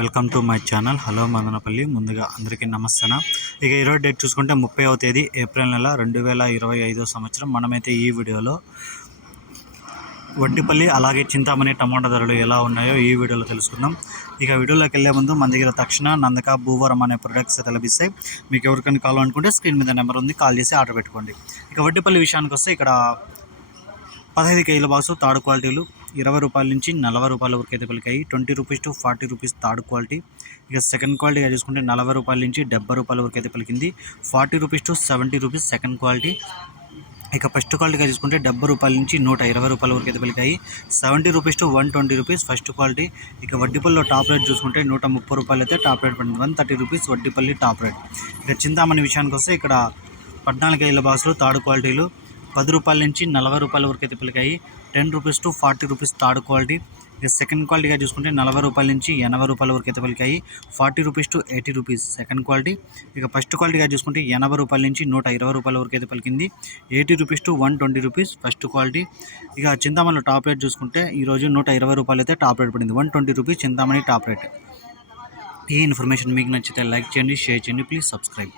Welcome to my channel. Hello Madanapalle. ముందుగా అందరికీ నమస్తేన. ఇక ఈరోజు డేట్ చూసుకుంటే ముప్పైవ తేదీ ఏప్రిల్ నెల రెండు వేల ఇరవై ఐదో సంవత్సరం. మనమైతే ఈ వీడియోలో వడ్డిపల్లి అలాగే చింతామణి టమాటా ధరలు ఎలా ఉన్నాయో ఈ వీడియోలో తెలుసుకుందాం. ఇక వీడియోలోకి వెళ్ళే ముందు మన దగ్గర తక్షణ నందక భూవరం అనే ప్రొడక్ట్స్ అయితే లభిస్తాయి. మీకు ఎవరికైనా కావాలనుకుంటే స్క్రీన్ మీద నెంబర్ ఉంది కాల్ చేసి ఆర్డర్ పెట్టుకోండి. ఇక వడ్డిపల్లి విషయానికి వస్తే ఇక్కడ పదహైదు కేజీల బాక్సు థర్డ్ క్వాలిటీలు ఇరవై రూపాయల నుంచి నలభై రూపాయల వరకు అయితే పలికాయి. Twenty rupees to forty rupees third quality. ఇక సెకండ్ క్వాలిటీగా చూసుకుంటే నలభై రూపాయల నుంచి డెబ్బై రూపాయల వరకు అయితే పలికింది. Forty rupees to seventy rupees second quality. ఇక ఫస్ట్ క్వాలిటీగా చూసుకుంటే డెబ్బై రూపాయల నుంచి నూట ఇరవై రూపాయల వరకు అయితే పలికాయి. Seventy rupees to one twenty rupees first quality. ఇక వడ్డీపల్లిలో టాప్ రేట్ చూసుకుంటే నూట ముప్పై రూపాయలు అయితే టాప్ రేట్ పడింది. One thirty rupees Vaddipalli top rate. ఇక చింతామణి విషయానికి వస్తే ఇక్కడ పద్నాలుగు ఏళ్ళ బాసులు థర్డ్ క్వాలిటీలు. పది రూపాయల నుంచి నలభై రూపాయల వరకు అయితే పలికాయి. Ten rupees to forty rupees third quality. ఇక సెకండ్ క్వాలిటీగా చూసుకుంటే నలభై రూపాయల నుంచి ఎనభై రూపాయల వరకు అయితే పలికాయి. Forty rupees to eighty rupees second quality. ఇక ఫస్ట్ క్వాలిటీగా చూసుకుంటే ఎనభై రూపాయల నుంచి నూట ఇరవై రూపాయల వరకు అయితే పలికింది. Eighty rupees to one twenty rupees first quality. ఇక చింతామణిలో టాప్ రేట్ చూసుకుంటే ఈరోజు నూట ఇరవై రూపాయలు అయితే టాప్ రేట్ పడింది. One twenty rupees Chintamani top rate. ఈ ఇన్ఫర్మేషన్ మీకు నచ్చితే లైక్ చేయండి షేర్ చేయండి ప్లీజ్ సబ్స్క్రైబ్.